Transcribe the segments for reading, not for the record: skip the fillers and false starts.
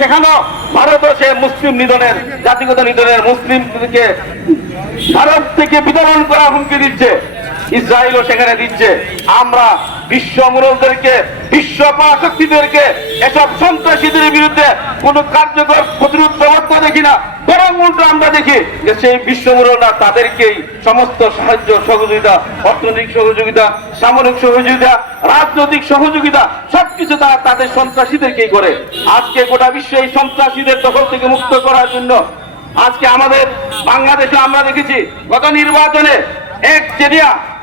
সেখানেও ভারতও সে মুসলিম নিধনের, জাতিগত নিধনের, মুসলিমকে ভারত থেকে বিতরণ করা হুমকি দিচ্ছে, ইসরায়েলও সেখানে দিচ্ছে। আমরা বিশ্ব মুরব্বীদেরকে, বিশ্ব পরাশক্তিদেরকে এসব সন্ত্রাসীদের বিরুদ্ধে কোন কার্যকর প্রতিরোধ ব্যবস্থা দেখি না, বরং উল্টো আমরা দেখি যে সেই বিশ্ব মুরব্বীরা তাদেরকেই সমস্ত সাহায্য সহযোগিতা, অর্থনৈতিক সহযোগিতা, সামরিক সহযোগিতা, রাজনৈতিক সহযোগিতা সবকিছু তারা তাদের সন্ত্রাসীদেরকেই করে। আজকে গোটা বিশ্ব এই সন্ত্রাসীদের দখল থেকে মুক্ত করার জন্য আজকে আমাদের বাংলাদেশে আমরা দেখেছি গত নির্বাচনে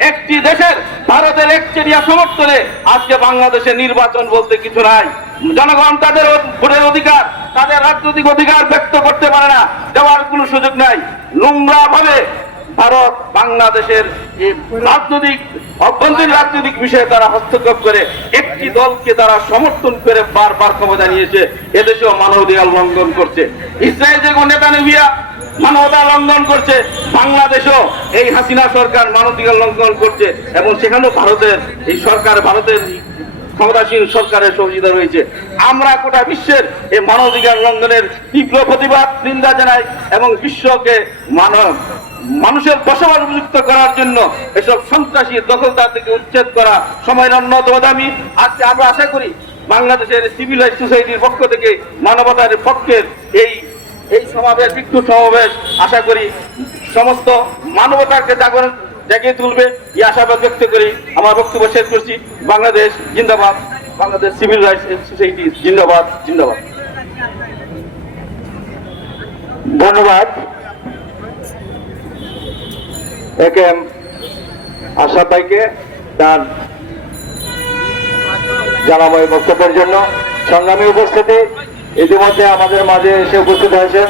একটি দেশের ভারতের একচেটিয়া সমর্থনে আজকে বাংলাদেশের নির্বাচন বলতে কিছু নাই। জনগণ তাদের ভোটের অধিকার, তাদের রাজনৈতিক অধিকার ব্যক্ত করতে পারে না, দেওয়ার কোনো সুযোগ নাই। নোংরা ভাবে ভারত বাংলাদেশের রাজনৈতিক অভ্যন্তরীণ রাজনৈতিক বিষয়ে তারা হস্তক্ষেপ করে একটি দলকে তারা সমর্থন করে বারবার ক্ষমতা নিয়েছে। এদেশেও মানবাধিকার লঙ্ঘন করছে। ইসরায়েল যে নেতানিয়াহু মানবতা লঙ্ঘন করছে, বাংলাদেশও এই হাসিনা সরকার মানবাধিকার লঙ্ঘন করছে, এবং সেখানেও ভারতের এই সরকার, ভারতের ক্ষমতাসীন সরকারের সহযোগিতা রয়েছে। আমরা গোটা বিশ্বের এই মানবাধিকার লঙ্ঘনের তীব্র প্রতিবাদ নিন্দা জানাই এবং বিশ্বকে মানুষের বসবাস উপযুক্ত করার জন্য এসব সন্ত্রাসী দখলদার থেকে উচ্ছেদ করা সময়ের অন্যতম দাবি। আজকে আমরা আশা করি বাংলাদেশের সিভিল সোসাইটির পক্ষ থেকে মানবতার পক্ষের এই সমাবেশ, বিক্ষোভ সমাবেশ আশা করি সমস্ত মানবতাকে জাগিয়ে তুলবে, এই আশাবাদ ব্যক্ত করি আমার বক্তব্য শেষ করছি। বাংলাদেশ জিন্দাবাদ, বাংলাদেশ সিভিল রাইটস সোসাইটি জিন্দাবাদ, জিন্দাবাদ। ধন্যবাদ একেএম আশরাফ ভাইকে তার জানাময় বক্তব্যের জন্য। সংগ্রামী উপস্থিতি, ইতিমধ্যে আমাদের মাঝে এসে উপস্থিত হয়েছেন